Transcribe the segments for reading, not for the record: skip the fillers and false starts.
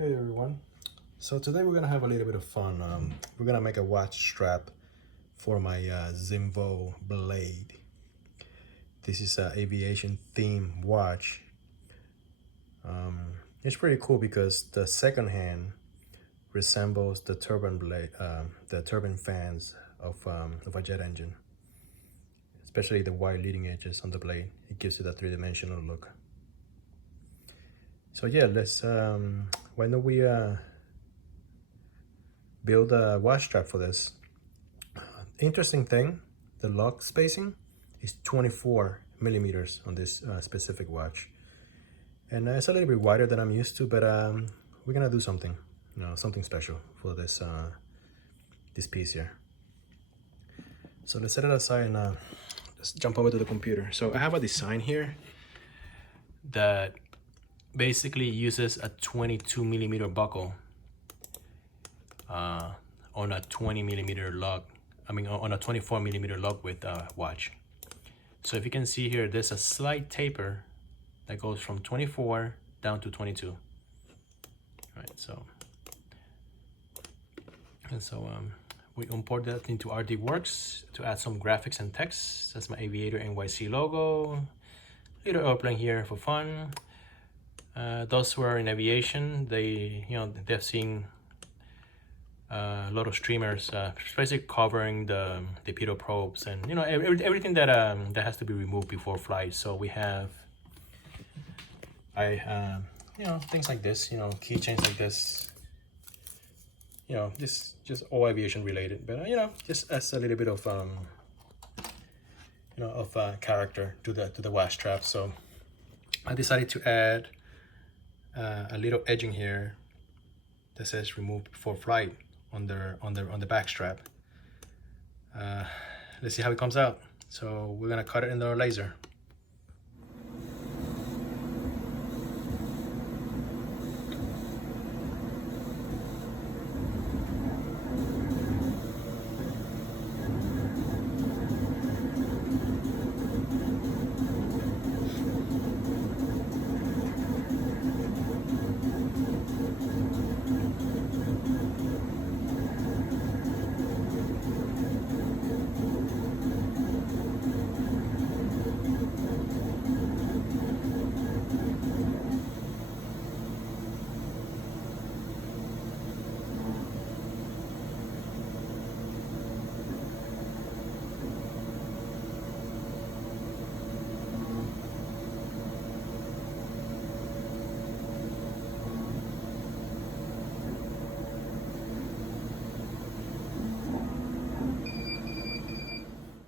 Hey everyone. So today we're gonna have a little bit of fun. We're gonna make a watch strap for my Zinvo blade. This is an aviation theme watch. It's pretty cool because the second hand resembles the turbine blade, the turbine fans of a jet engine, especially the wide leading edges on the blade. It gives it a three-dimensional look. So yeah, let's why don't we build a watch strap for this. Interesting thing, the lock spacing is 24 millimeters on this specific watch, and it's a little bit wider than I'm used to, but we're gonna do something, something special for this this piece here. So let's set it aside and let's jump over to the computer. So I have a design here that basically uses a 22 millimeter buckle on a 20 millimeter lug. On a 24 millimeter lug with watch. So if you can see here, there's a slight taper that goes from 24 down to 22. Right, so we import that into RDWorks to add some graphics and text. That's my Aviator NYC logo. Little airplane here for fun. Those who are in aviation, they've seen a lot of streamers, especially covering the pitot probes and everything that that has to be removed before flight. So we have, things like this, keychains like this. This just all aviation related, but just as a little bit of character to the watch strap. So I decided to add a little edging here that says "removed before flight" on the back strap. Let's see how it comes out. So we're gonna cut it in our laser.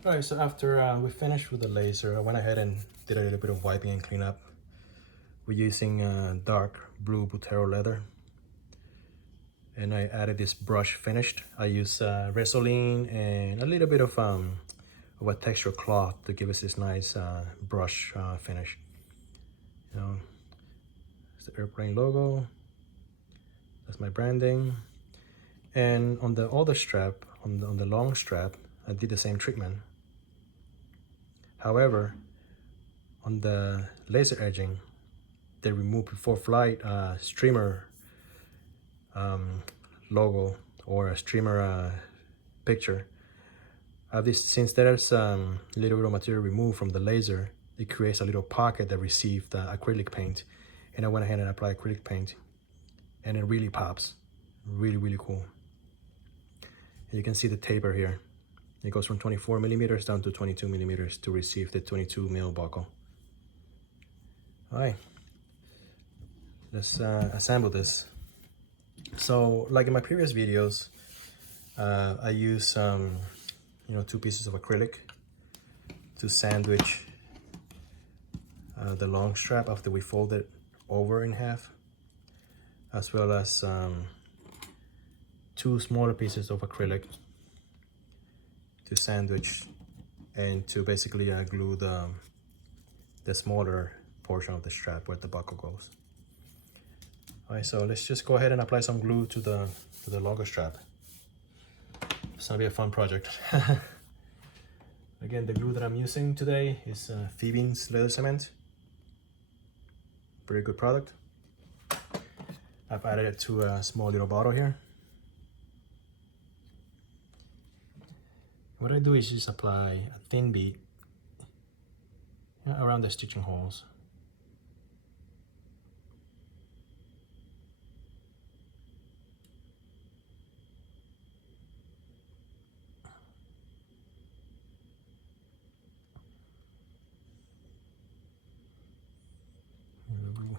Alright, so after we finished with the laser, I went ahead and did a little bit of wiping and cleanup. We're using dark blue Buttero leather, and I added this brush finished. I use Resolene and a little bit of a texture cloth to give us this nice brush finish. It's the airplane logo. That's my branding. And on the other strap, on the long strap, I did the same treatment. However, on the laser edging, they removed before flight streamer logo or a streamer picture. Since there's a little bit of material removed from the laser, it creates a little pocket that received acrylic paint. And I went ahead and applied acrylic paint, and it really pops. Really, really cool. And you can see the taper here. It goes from 24 millimeters down to 22 millimeters to receive the 22 mil buckle. All right, let's assemble this. So like in my previous videos, I use two pieces of acrylic to sandwich the long strap after we fold it over in half, as well as two smaller pieces of acrylic to sandwich and to basically glue the smaller portion of the strap where the buckle goes. All right, so let's just go ahead and apply some glue to the longer strap. It's gonna be a fun project. Again, the glue that I'm using today is Phoebe's leather cement. Pretty good product. I've added it to a small little bottle here. What I do is just apply a thin bead around the stitching holes.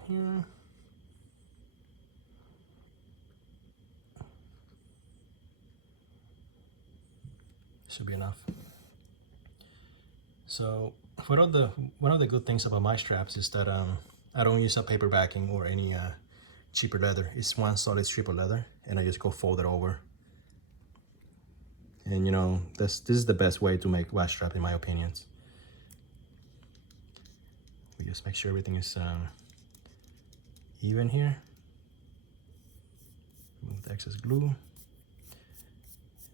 Here. Should be enough. So one of the good things about my straps is that I don't use a paper backing or any cheaper leather. It's one solid strip of leather, and I just go fold it over. And you know, this is the best way to make waist strap, in my opinions. We just make sure everything is even here. Remove the excess glue.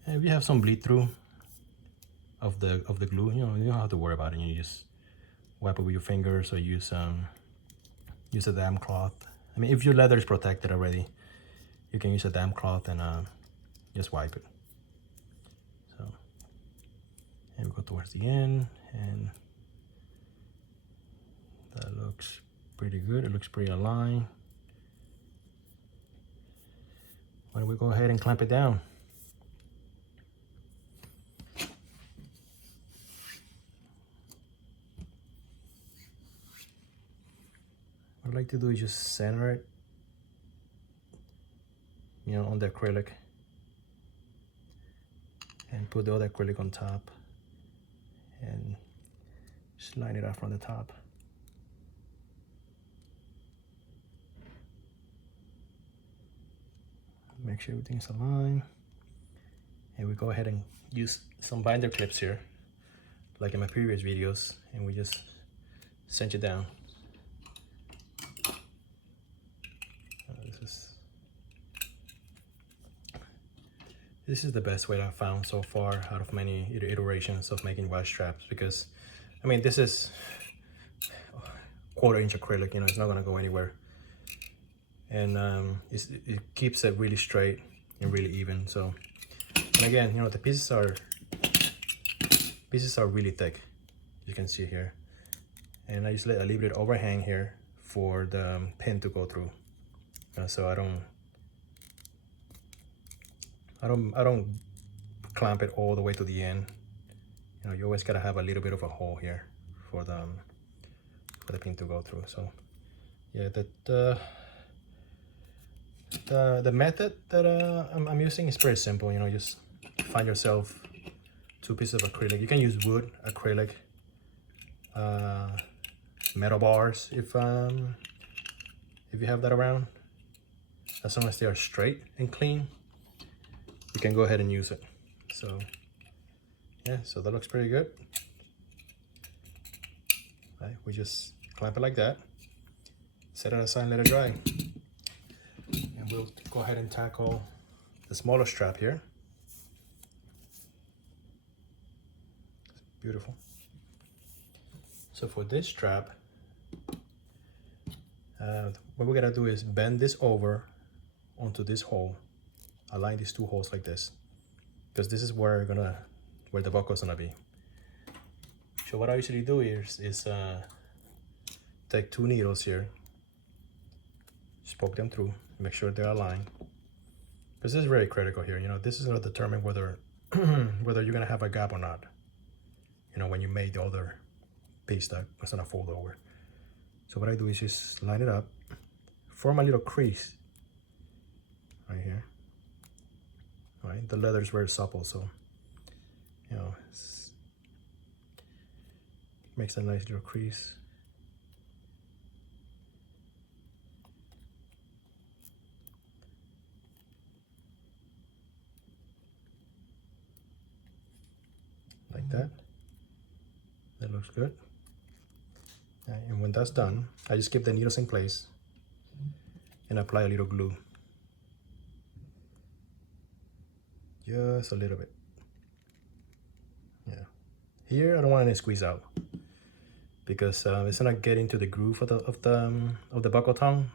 And if you have some bleed through of the glue, you don't have to worry about it. You just wipe it with your fingers, or use a damp cloth. I mean, if your leather is protected already, you can use a damp cloth and just wipe it. So, and we go towards the end, and that looks pretty good. It looks pretty aligned. Why don't we go ahead and clamp it down? What I like to do is just center it, you know, on the acrylic, and put the other acrylic on top, and just line it up from the top. Make sure everything's aligned, and we go ahead and use some binder clips here, like in my previous videos, and we just cinch it down. This is the best way I've found so far out of many iterations of making waist straps, because I mean, this is 1/4 inch acrylic, you know, it's not gonna go anywhere. And it keeps it really straight and really even. So, and again, you know, the pieces are really thick, you can see here. And I just leave it overhang here for the pin to go through, so I don't clamp it all the way to the end. You know, you always gotta have a little bit of a hole here for the pin to go through. So yeah, the method that I'm using is pretty simple. You know, just find yourself 2 pieces of acrylic. You can use wood, acrylic, metal bars if you have that around. As long as they are straight and clean, you can go ahead and use it. So yeah, so that looks pretty good. Right, we just clamp it like that, set it aside and let it dry. And we'll go ahead and tackle the smaller strap here. Beautiful. So for this strap, what we're gonna do is bend this over onto this hole, align these 2 holes like this, because this is where the buckle is gonna be. So what I usually do is take 2 needles here, just poke them through, make sure they're aligned, because this is very critical here. You know, this is gonna determine whether whether you're gonna have a gap or not, you know, when you made the other piece that's gonna fold over. So what I do is just line it up, form a little crease right here. All right, the leather is very supple, so you know, makes a nice little crease. Like that. That looks good. And when that's done, I just keep the needles in place and apply a little glue. Just a little bit. Yeah. Here I don't want any squeeze out, because it's gonna get into the groove of the buckle tongue,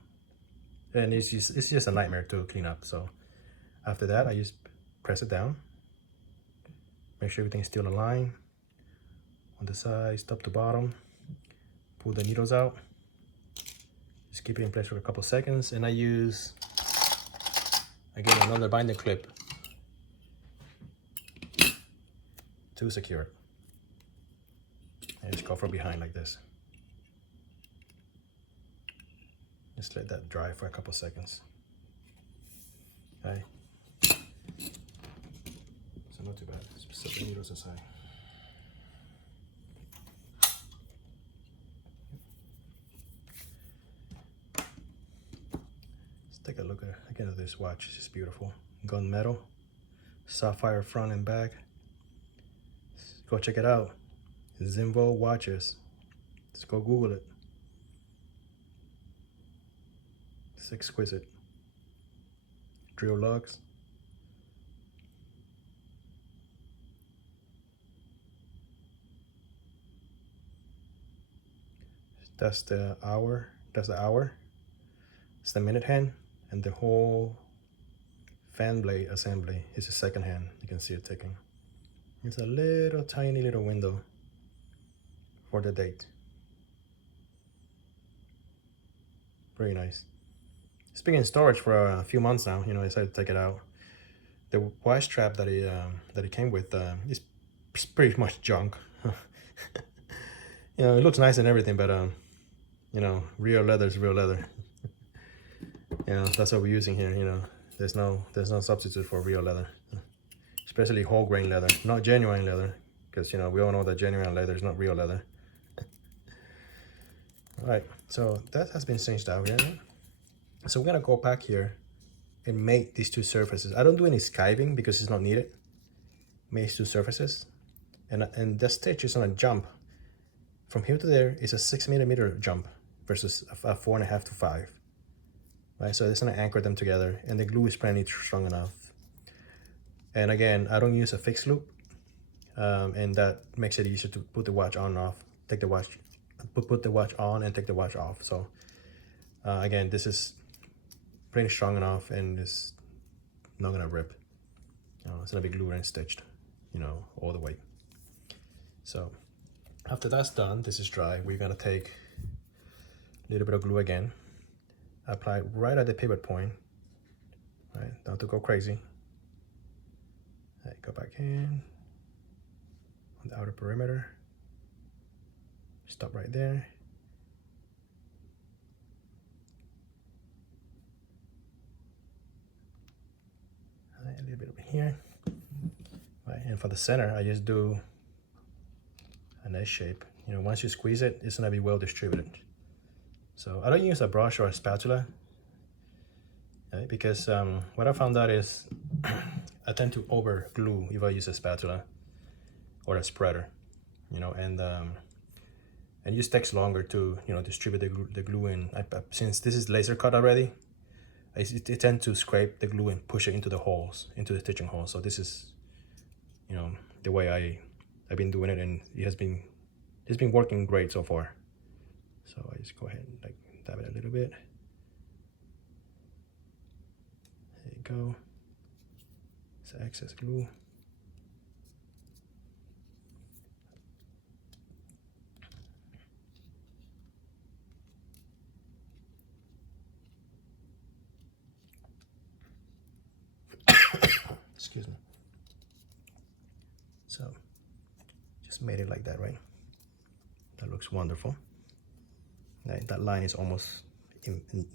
and it's just a nightmare to clean up. So after that, I just press it down, make sure everything's still aligned on the sides, top to bottom. Pull the needles out, just keep it in place for a couple seconds, and I use again another binding clip to secure it. And just go from behind like this. Just let that dry for a couple seconds. Okay. So not too bad. Just set the needles aside. Let's take a look at this watch. It's just beautiful. Gunmetal, sapphire front and back. Go check it out. Zinvo watches. Just go Google it. It's exquisite. Drill lugs. That's the hour. That's the hour. It's the minute hand, and the whole fan blade assembly is the second hand. You can see it ticking. It's a little tiny little window for the date. Very nice. It's been in storage for a few months now. You know, I decided to take it out. The watch strap that it came with is pretty much junk. You know, it looks nice and everything, but you know, real leather is real leather. You know, that's what we're using here. You know, there's no substitute for real leather, especially whole grain leather, not genuine leather, because you know we all know that genuine leather is not real leather. All right, so that has been cinched out here. So we're gonna go back here and make these two surfaces. I don't do any skiving because it's not needed. Make these two surfaces, and the stitch is on a jump. From here to there is a 6 millimeter jump versus a 4.5 to 5. Right, so it's gonna anchor them together, and the glue is plenty strong enough. And again, I don't use a fixed loop, and that makes it easier to put the watch on and off, take the watch, put the watch on and take the watch off. So again, this is pretty strong enough, and it's not gonna rip. You know, it's gonna be glued and stitched, you know, all the way. So after that's done, this is dry. We're gonna take a little bit of glue again, apply right at the pivot point, right? Not to go crazy. Right, go back in on the outer perimeter. Stop right there. Right, a little bit over here. Right, and for the center, I just do an S shape. You know, once you squeeze it, it's gonna be well distributed. So I don't use a brush or a spatula, right? Because what I found out is I tend to over glue if I use a spatula or a spreader, you know, and it just takes longer to, you know, distribute the glue in. Since this is laser cut already, I tend to scrape the glue and push it into the holes, into the stitching holes. So this is, you know, the way I've been doing it, and it's been working great so far. So I just go ahead and like dab it a little bit. There you go. It's excess glue. Excuse me. So just made it like that, right? That looks wonderful. That line is almost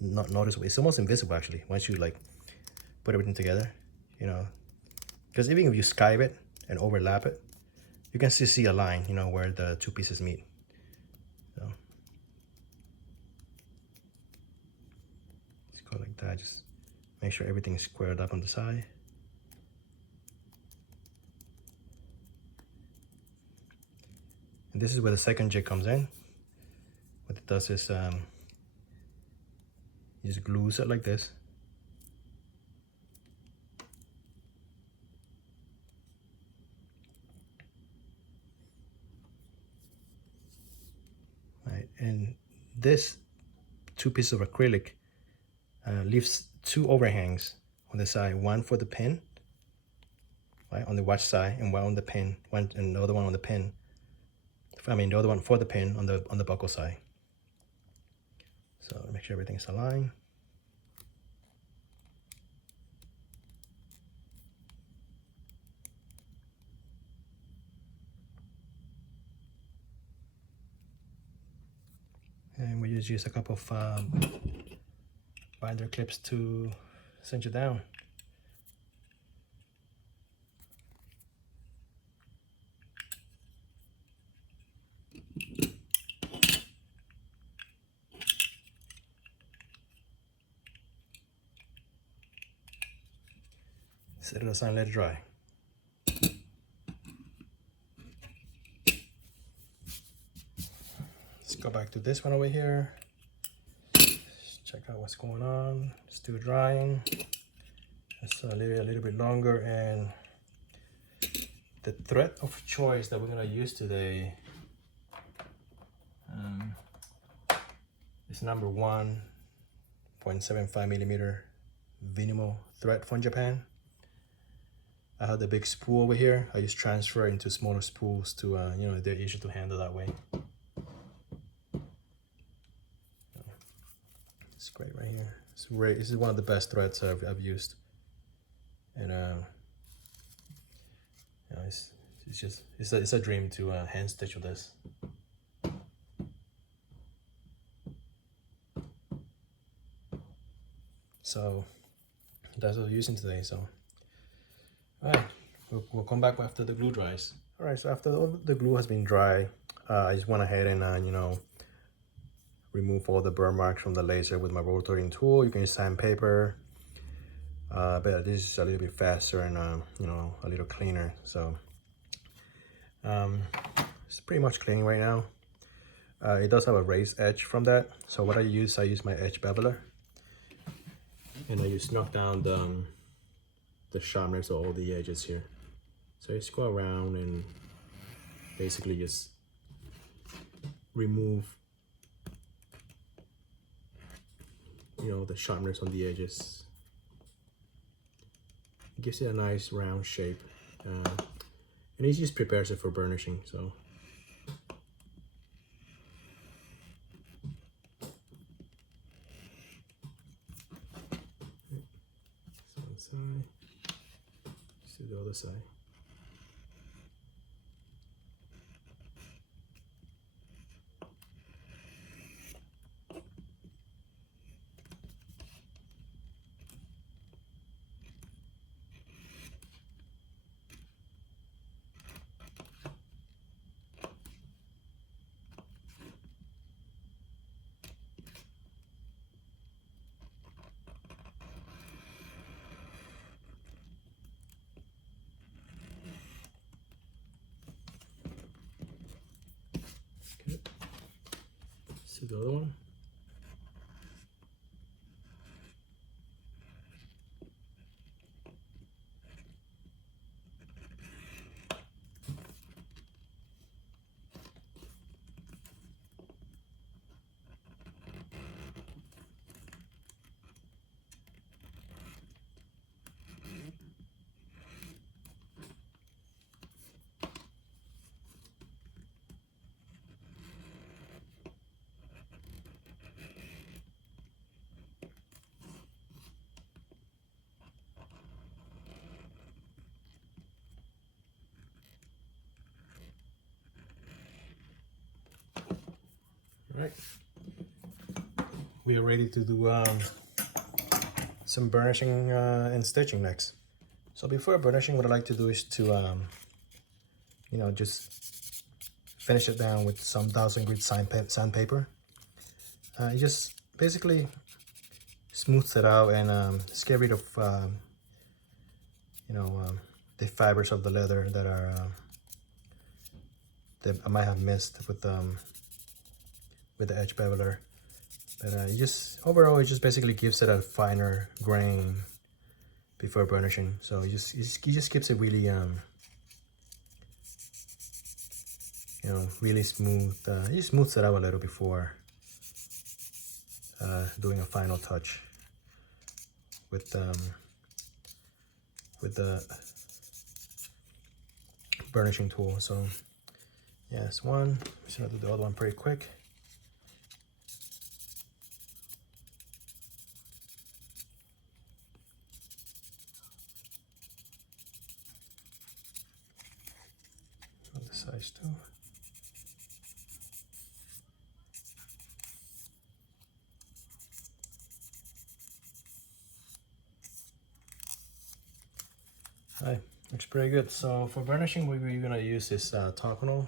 not noticeable. It's almost invisible actually once you like put everything together, you know, because even if you skive it and overlap it, you can still see a line, you know, where the two pieces meet. So just go like that. Just make sure everything is squared up on the side. And this is where the second jig comes in. What it does is just glues it like this. Right, and this two pieces of acrylic leaves two overhangs on the side, one for the pin, right, on the watch side, and one on the pin, one and the other one on the pin. I mean, the other one for the pin on the buckle side. So make sure everything's aligned. And we just use a couple of binder clips to cinch it down. Set it aside and let it dry. Let's go back to this one over here. Check out what's going on. Still drying. It's a little bit longer, and the thread of choice that we're gonna use today is number 1.75 millimeter Zinvo thread from Japan. I have the big spool over here. I just transfer it into smaller spools to, you know, they're easier to handle that way. It's great right here. It's great. This is one of the best threads I've used, and you know, it's a dream to hand stitch with this. So that's what we're using today. So all right, we'll come back after the glue dries. All right, so after the glue has been dry, I just went ahead and you know, remove all the burn marks from the laser with my rotating tool. You can use sandpaper, but this is a little bit faster and you know, a little cleaner. So it's pretty much clean right now. It does have a raised edge from that. So what I use my edge beveler, and I just knock down the sharpness of all the edges here. So I just go around and basically just remove, you know, the sharpness on the edges. It gives it a nice round shape, and it just prepares it for burnishing. So one side, let's do the other side. See the other one. Right, we are ready to do some burnishing and stitching next. So before burnishing, what I like to do is to you know, just finish it down with some 1000 grit sandpaper. It just basically smooths it out and just get rid of you know, the fibers of the leather that are that I might have missed with the edge beveler. But it just overall, it just basically gives it a finer grain before burnishing. So it just keeps it really you know, really smooth. It just smooths it out a little before doing a final touch. with the burnishing tool. So yeah, it's one. I'm just gonna do the other one pretty quick. On the size too. Alright, looks pretty good. So for burnishing, we're gonna use this Tacono.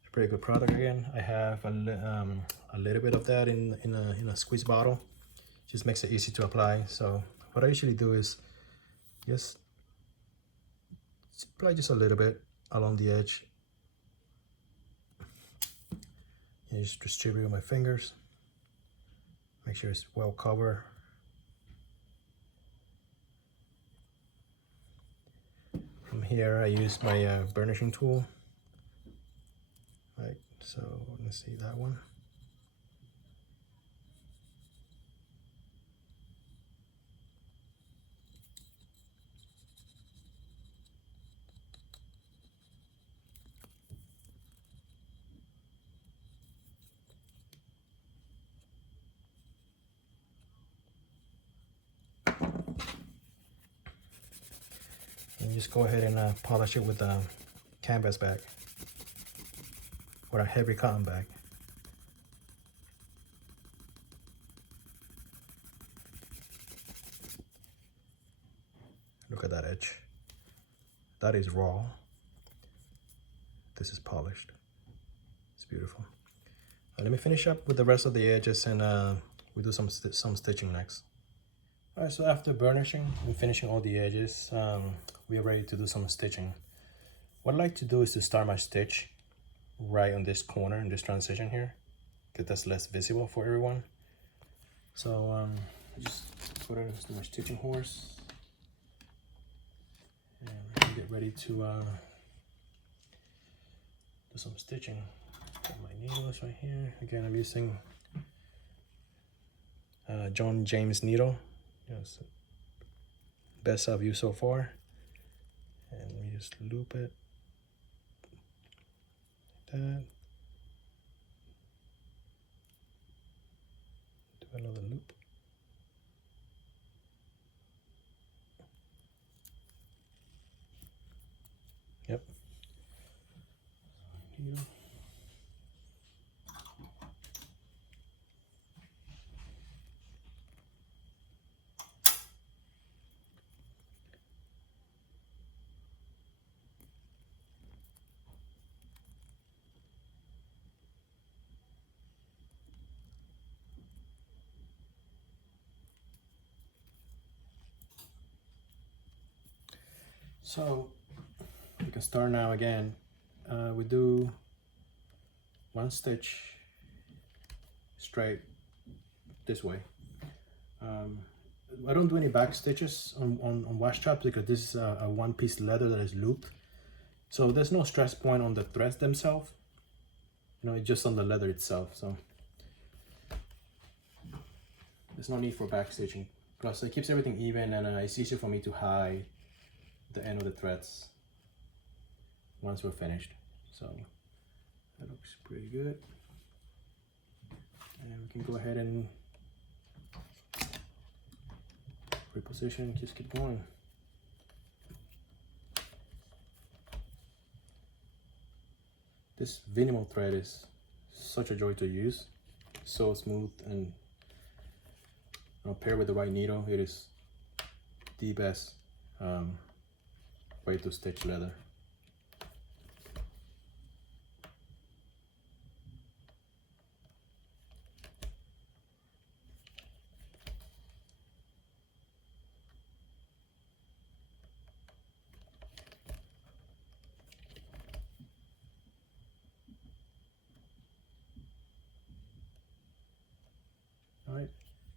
It's a pretty good product again. I have a little bit of that in a squeeze bottle. Just makes it easy to apply. So what I usually do is just apply just a little bit along the edge. And just distribute with my fingers. Make sure it's well covered. From here, I use my burnishing tool. Right, so let's see that one. And just go ahead and polish it with a canvas bag or a heavy cotton bag. Look at that edge. That is raw. This is polished. It's beautiful. Let me finish up with the rest of the edges, and we'll do some stitching next. All right, so after burnishing and finishing all the edges, we are ready to do some stitching. What I like to do is to start my stitch right on this corner, in this transition here, because that's less visible for everyone. So just put it to my stitching horse, and get ready to do some stitching. Got my needles right here. Again, I'm using John James needle. Yes, best I've used so far. And we just loop it like that. Do another loop. Yep. Needle. So we can start now again. We do one stitch straight this way. I don't do any back stitches on wash chops because this is a one-piece leather that is looped. So there's no stress point on the threads themselves. You know, it's just on the leather itself. So there's no need for back stitching. Plus it keeps everything even, and it's easier for me to hide the end of the threads once we're finished. So that looks pretty good. And we can go ahead and reposition, just keep going. This vinyl thread is such a joy to use. So smooth, and paired with the right needle, it is the best way to stitch leather.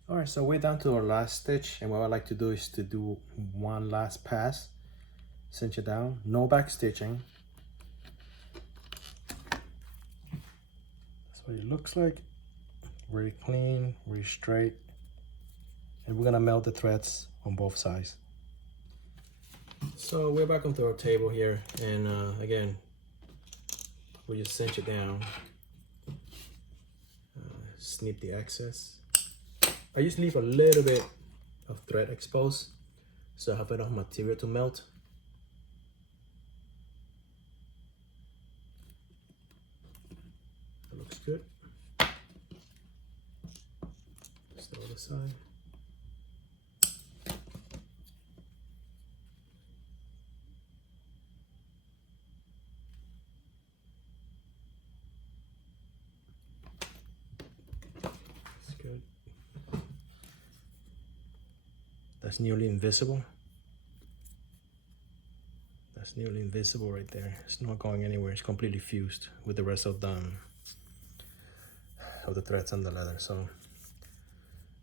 All right, so we're down to our last stitch, and what I like to do is to do one last pass, cinch it down, no back stitching. That's what it looks like. Very clean, very straight. And we're gonna melt the threads on both sides. So we're back onto our table here, and again, we just cinch it down, snip the excess. I just leave a little bit of thread exposed so I have enough material to melt. That looks good. Just the other side. That's good. That's nearly invisible. That's nearly invisible right there. It's not going anywhere. It's completely fused with the rest of the threads on the leather. So I'm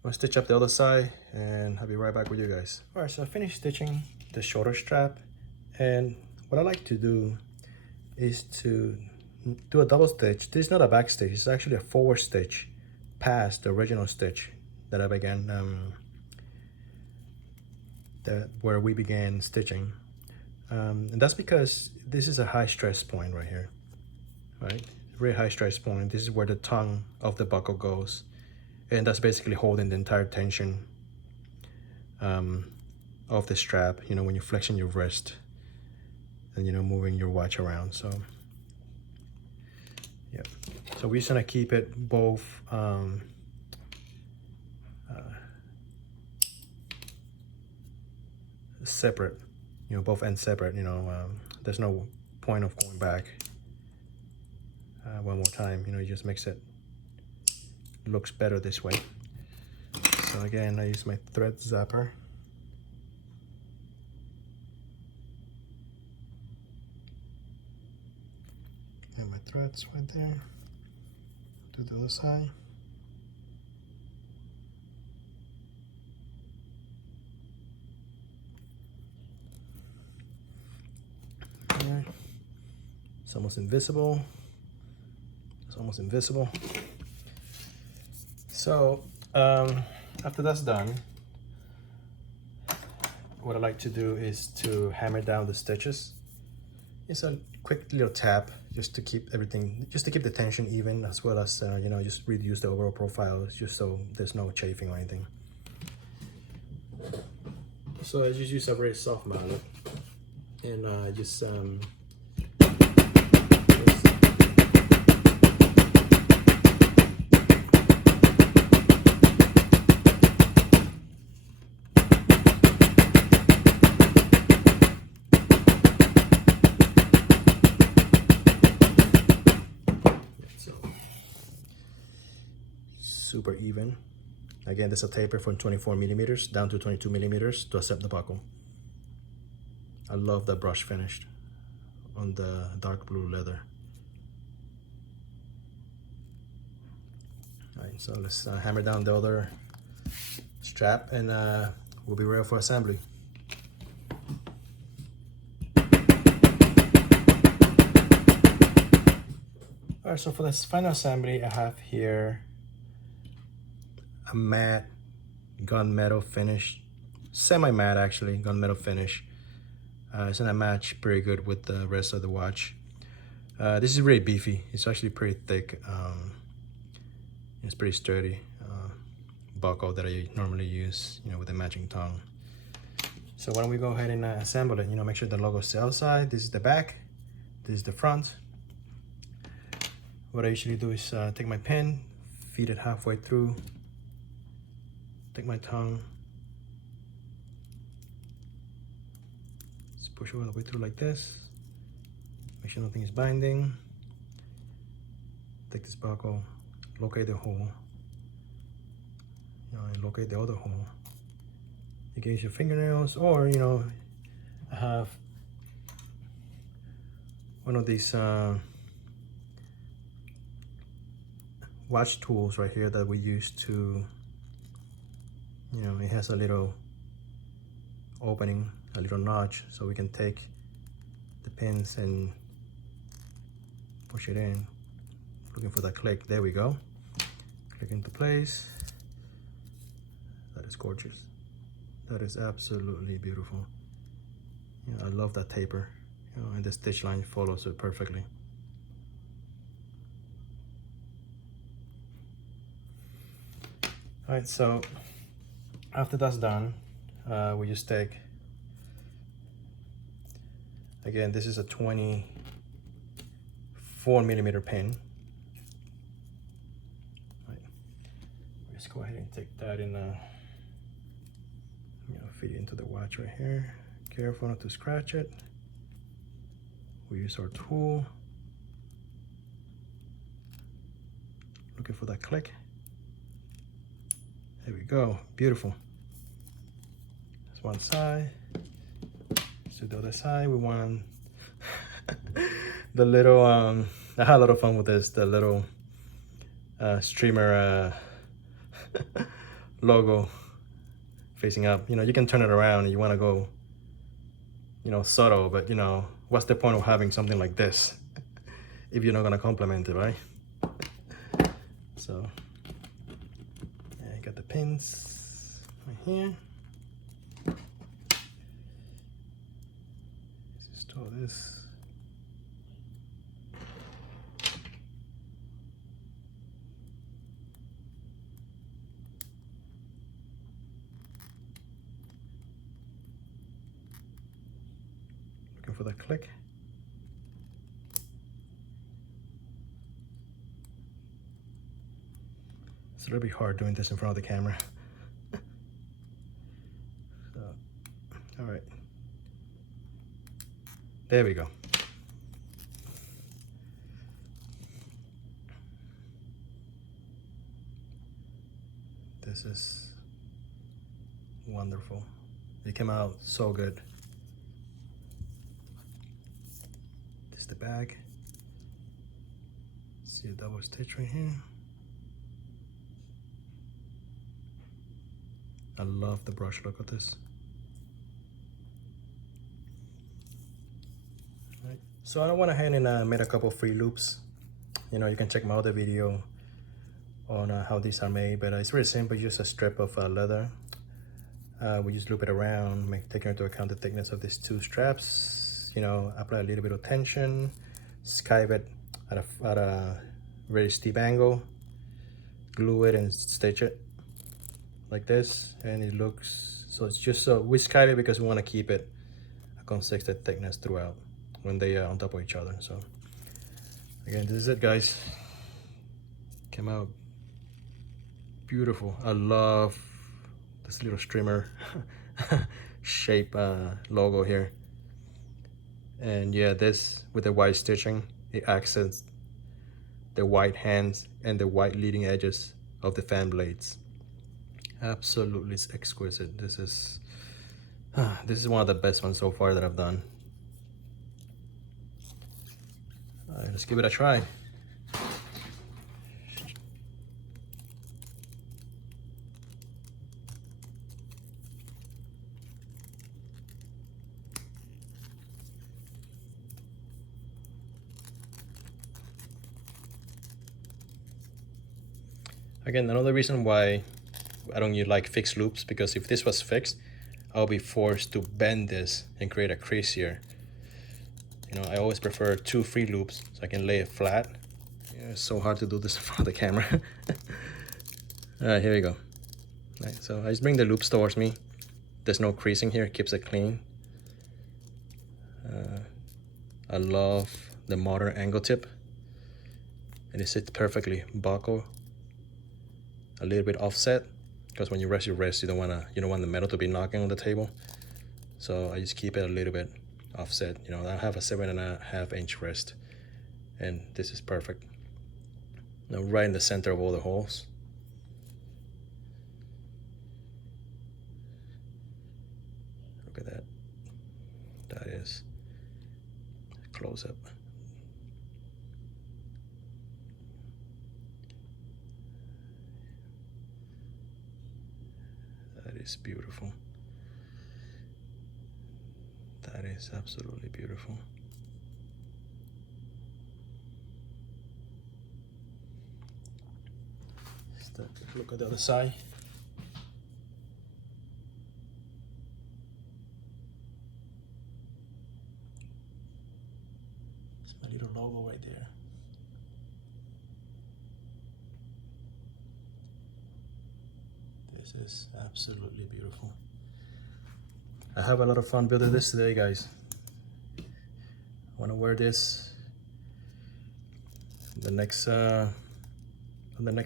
gonna stitch up the other side and I'll be right back with you guys. All right, so I finished stitching the shoulder strap, and what I like to do is to do a double stitch. This is not a back stitch, it's actually a forward stitch past the original stitch that I began, where we began stitching. And that's because this is a high stress point right here, right? Very high stress point. This is where the tongue of the buckle goes, and that's basically holding the entire tension of the strap, you know, when you're flexing your wrist and, you know, moving your watch around. So yeah, so we're just gonna keep it both separate, you know, both ends separate. You know, there's no point of going back one more time. You know, it just makes it looks better this way. So again, I use my thread zapper. And my threads right there. Do the other side. There. It's almost invisible. It's almost invisible. So after that's done, what I like to do is to hammer down the stitches. It's a quick little tap just to keep everything, just to keep the tension even, as well as you know, just reduce the overall profile, just so there's no chafing or anything. So I just use a very soft mallet, and just super even. Again, there's a taper from 24 millimeters down to 22 millimeters to accept the buckle. I love the brush finish on the dark blue leather. All right, so let's hammer down the other strap, and we'll be ready for assembly. All right, so for this final assembly, I have here a matte gunmetal finish, semi-matte actually, gunmetal finish. It's gonna match pretty good with the rest of the watch. This is really beefy. It's actually pretty thick. It's pretty sturdy buckle that I normally use, you know, with the matching tongue. So why don't we go ahead and assemble it? You know, make sure the logo is the outside. This is the back. This is the front. What I usually do is take my pin, feed it halfway through. Take my tongue, just push all the way through like this. Make sure nothing is binding. Take this buckle, locate the hole. You know, and locate the other hole. You can use your fingernails, or you know, I have one of these watch tools right here that we use to, you know, it has a little opening, a little notch, so we can take the pins and push it in. Looking for that click. There we go. Click into place. That is gorgeous. That is absolutely beautiful. You know, I love that taper, you know, and the stitch line follows it perfectly. All right, so after that's done, we just take, again, this is a 24mm pin. Right. Let's go ahead and take that in, feed it into the watch right here. Careful not to scratch it. We use our tool. Looking for that click. There we go, beautiful. That's one side. So the other side, we want the little, I had a lot of fun with this, the little streamer logo facing up. You know, you can turn it around and you want to go, you know, subtle, but you know, what's the point of having something like this if you're not going to complement it, right? So, yeah, you got the pins right here. Let's install this. Looking for that click. It's a little bit hard doing this in front of the camera. So, all right. There we go. This is wonderful. It came out so good. This is the back. See a double stitch right here. I love the brush look of this. Right. So I went ahead and made a couple free loops. You know, you can check my other video on how these are made, but it's very simple. Just a strip of leather. We just loop it around, taking into account the thickness of these two straps. You know, apply a little bit of tension, skive it at a very steep angle, glue it and stitch it like this, and it looks, so it's just, so we skive it because we want to keep it a consistent thickness throughout when they are on top of each other. So again, this is it, guys. Came out beautiful. I love this little streamer shape logo here, and yeah, this with the white stitching, it accents the white hands and the white leading edges of the fan blades. Absolutely exquisite. This is one of the best ones so far that I've done. All right, let's give it a try. Again, another reason why I don't like fixed loops, because if this was fixed, I'll be forced to bend this and create a crease here. You know, I always prefer 2 free loops so I can lay it flat. Yeah, it's so hard to do this in front of the camera. All right, here we go. All right, so I just bring the loops towards me. There's no creasing here, it keeps it clean. I love the modern angle tip. And it sits perfectly buckle, a little bit offset, because when you rest your wrist, you don't want the metal to be knocking on the table. So I just keep it a little bit offset. You know, I have a 7.5 inch wrist, and this is perfect. Now right in the center of all the holes. Look at that. That is close up. That is beautiful. That is absolutely beautiful. Let's look at the other side. It's my little logo right there. This is absolutely beautiful. I have a lot of fun building this today, guys. I want to wear this the next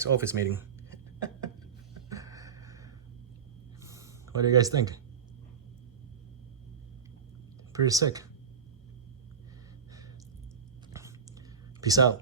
office meeting. What do you guys think? Pretty sick. Peace out.